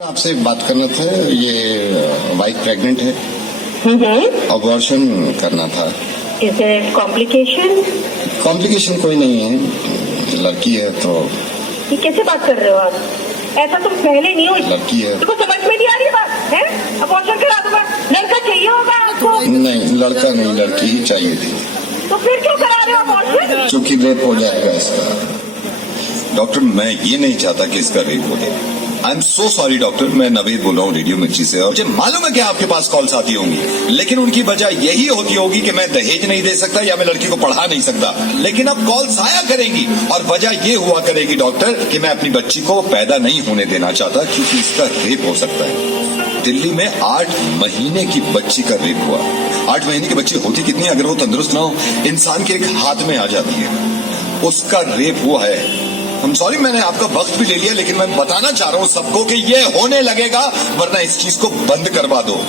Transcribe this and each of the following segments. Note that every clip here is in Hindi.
आपसे बात करना था। ये वाइफ प्रेग्नेंट है, अबॉर्शन करना था। Is there complication? कॉम्प्लिकेशन कोई नहीं है, लड़की है तो। ये कैसे बात कर रहे हो आप? ऐसा तुम पहले नहीं हो। लड़की है। तुमको समझ में नहीं आ रही बात है? अबॉर्शन करा दूंगा। लड़का चाहिए होगा आपको? नहीं, लड़का नहीं, लड़की ही चाहिए थी। तो फिर क्यों करा रहे हो अबॉर्शन? क्योंकि रेप हो जाएगा इसका। डॉक्टर, मैं ये नहीं चाहता कि इसका रेप हो जाए। I am so sorry doctor, मैं नवेद बोल रहा हूँ रेडियो मिर्ची से। और मुझे मालूम है कि आपके पास कॉल्स आती होंगी, लेकिन उनकी वजह यही होती होगी कि मैं दहेज नहीं दे सकता या मैं लड़की को पढ़ा नहीं सकता। लेकिन अब कॉल्स आया करेंगी और वजह ये हुआ करेगी डॉक्टर कि मैं अपनी बच्ची को पैदा नहीं होने देना चाहता क्योंकि इसका रेप हो सकता है। दिल्ली में 8 महीने की बच्ची का रेप हुआ। 8 महीने की बच्ची होती कितनी, अगर वो तंदुरुस्त ना हो, इंसान के एक हाथ में आ जाती है, उसका रेप हुआ है। हम सॉरी, मैंने आपका वक्त भी ले लिया, लेकिन मैं बताना चाह रहा हूं सबको कि ये होने लगेगा, वरना इस चीज को बंद करवा दो।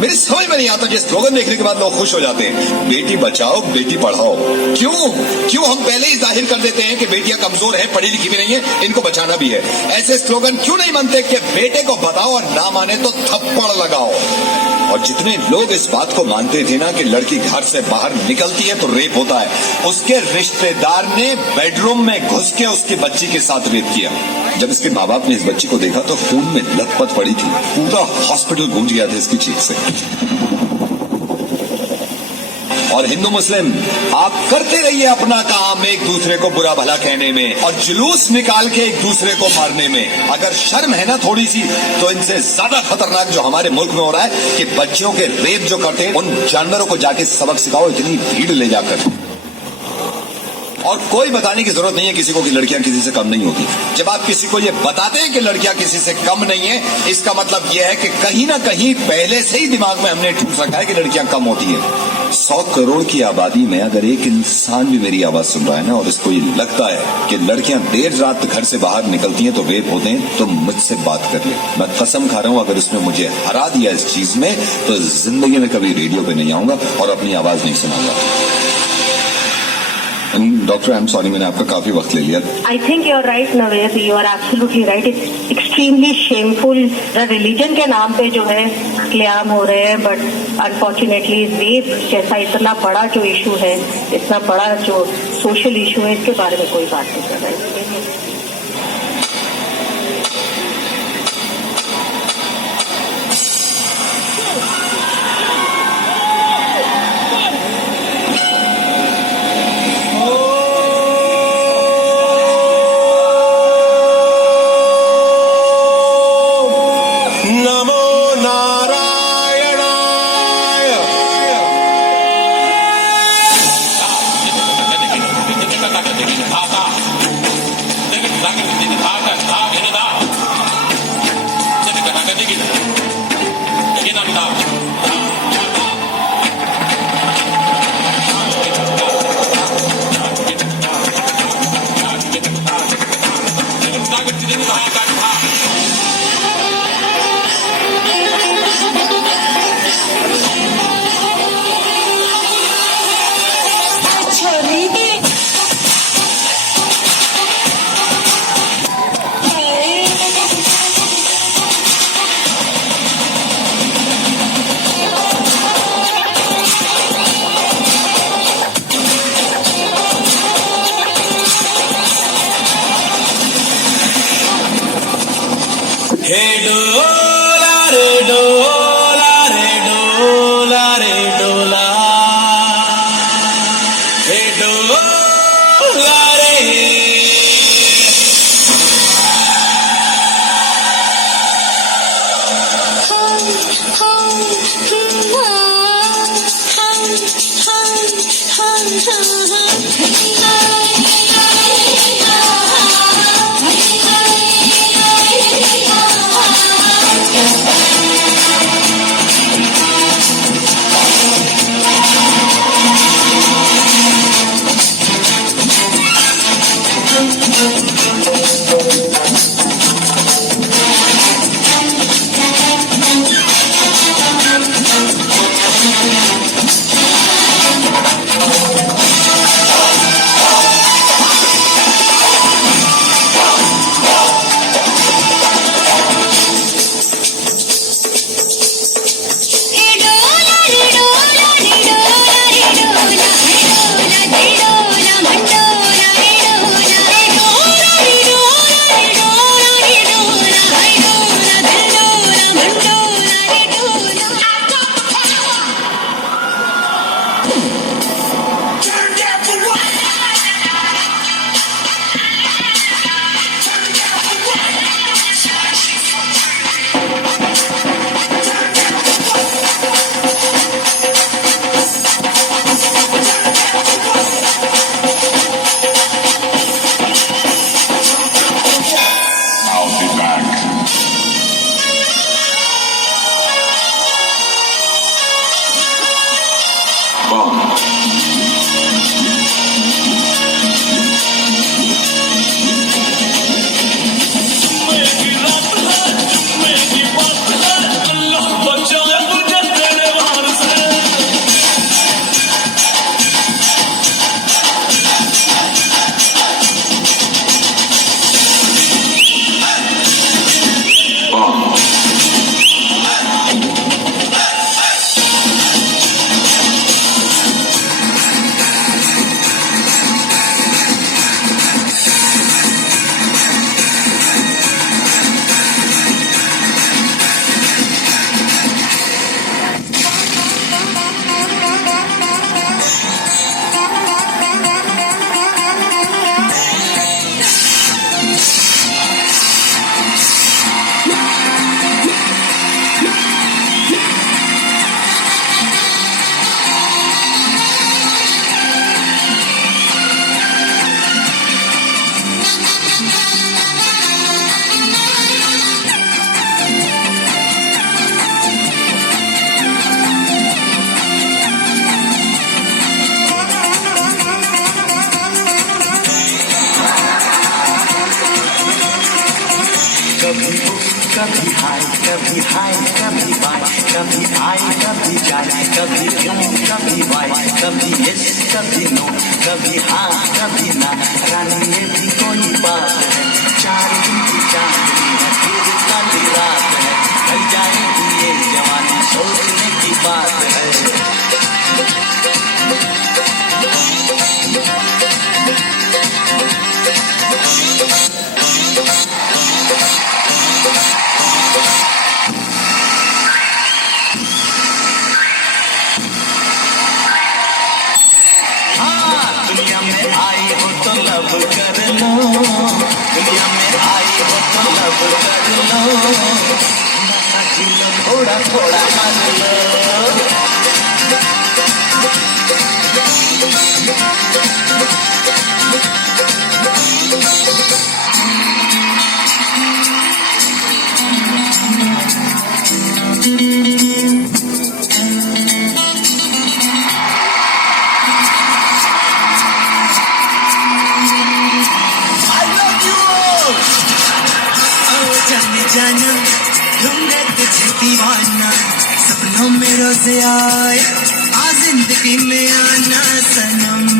मेरी समझ में नहीं आता कि स्लोगन देखने के बाद लोग खुश हो जाते हैं, बेटी बचाओ बेटी पढ़ाओ। क्यों हम पहले ही जाहिर कर देते हैं कि बेटियां कमजोर हैं, पढ़ी लिखी भी नहीं है, इनको बचाना भी है। ऐसे स्लोगन क्यों नहीं बनते कि बेटे को बताओ और ना माने तो थप्पड़ लगाओ। और जितने लोग इस बात को मानते थे ना कि लड़की घर से बाहर निकलती है तो रेप होता है, उसके रिश्तेदार ने बेडरूम में घुस के उसकी बच्ची के साथ रेप किया। जब इसके माँ बाप ने इस बच्ची को देखा तो खून में लथपथ पड़ी थी, पूरा हॉस्पिटल गूंज गया था इसकी चीख से। और हिंदू मुस्लिम, आप करते रहिए अपना काम एक दूसरे को बुरा भला कहने में और जुलूस निकाल के एक दूसरे को मारने में। अगर शर्म है ना थोड़ी सी, तो इनसे ज्यादा खतरनाक जो हमारे मुल्क में हो रहा है कि बच्चियों के रेप जो करते हैं, उन जानवरों को जाके सबक सिखाओ, इतनी भीड़ ले जाकर। और कोई बताने की जरूरत नहीं है किसी को कि लड़कियां किसी से कम नहीं होती। जब आप किसी को ये बताते हैं कि लड़कियां किसी से कम नहीं है, इसका मतलब यह है कि कहीं ना कहीं पहले से ही दिमाग में हमने ठूस रखा है कि लड़कियां कम होती है। 100 करोड़ की आबादी में अगर एक इंसान भी मेरी आवाज सुन रहा है ना और इसको ये लगता है कि लड़कियां देर रात घर से बाहर निकलती हैं तो रेप होते हैं, तो मुझसे बात कर ले। मैं कसम खा रहा हूं, अगर उसने मुझे हरा दिया इस चीज में तो जिंदगी में कभी रेडियो पे नहीं आऊंगा और अपनी आवाज नहीं सुनाऊंगा। डॉक्टर, आई एम सॉरी, मैंने आपका काफी वक्त ले लिया। I think you are right Naved, you are absolutely right. It's extremely shameful religion के नाम पे जो है क्लेम हो रहे हैं, बट अनफॉर्चुनेटली रेप जैसा इतना बड़ा जो इशू है, इतना बड़ा जो सोशल इशू है, इसके बारे में कोई बात नहीं कर रहा है। हे डोला रे डोला रे डोला रे डोला, हे डोला रे। कभी हाय कभी बाय, कभी आए कभी जाए, कभी क्यों कभी वाई, कभी यस कभी नो, कभी हाँ कभी ना। रानी ये भी कोई बात है, 4 दिन की चांदनी है, फिर काली रात है। ढल जाएगी ये जवानी, सोचने की बात है। दुनिया में आई हो तो लव कर लो, दुनिया में आई हो तो लव कर लो, नशा जी लो थोड़ा थोड़ा मर लो। जाना ढूंढे तुझे दीवाना, सपनों में रोज आए आ जिंदगी में आना सनम।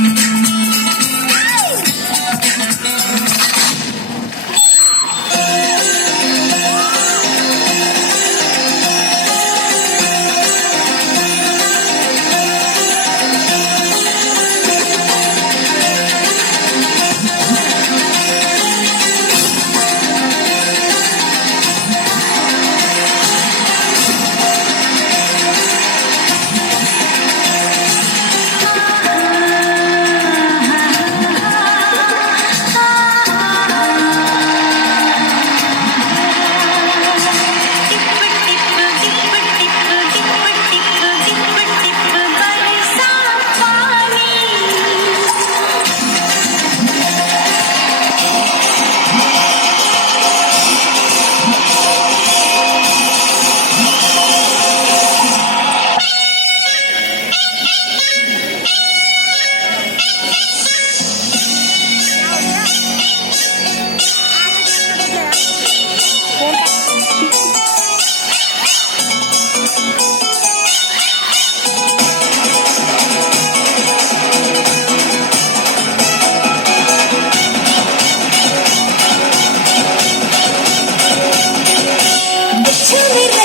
Tell me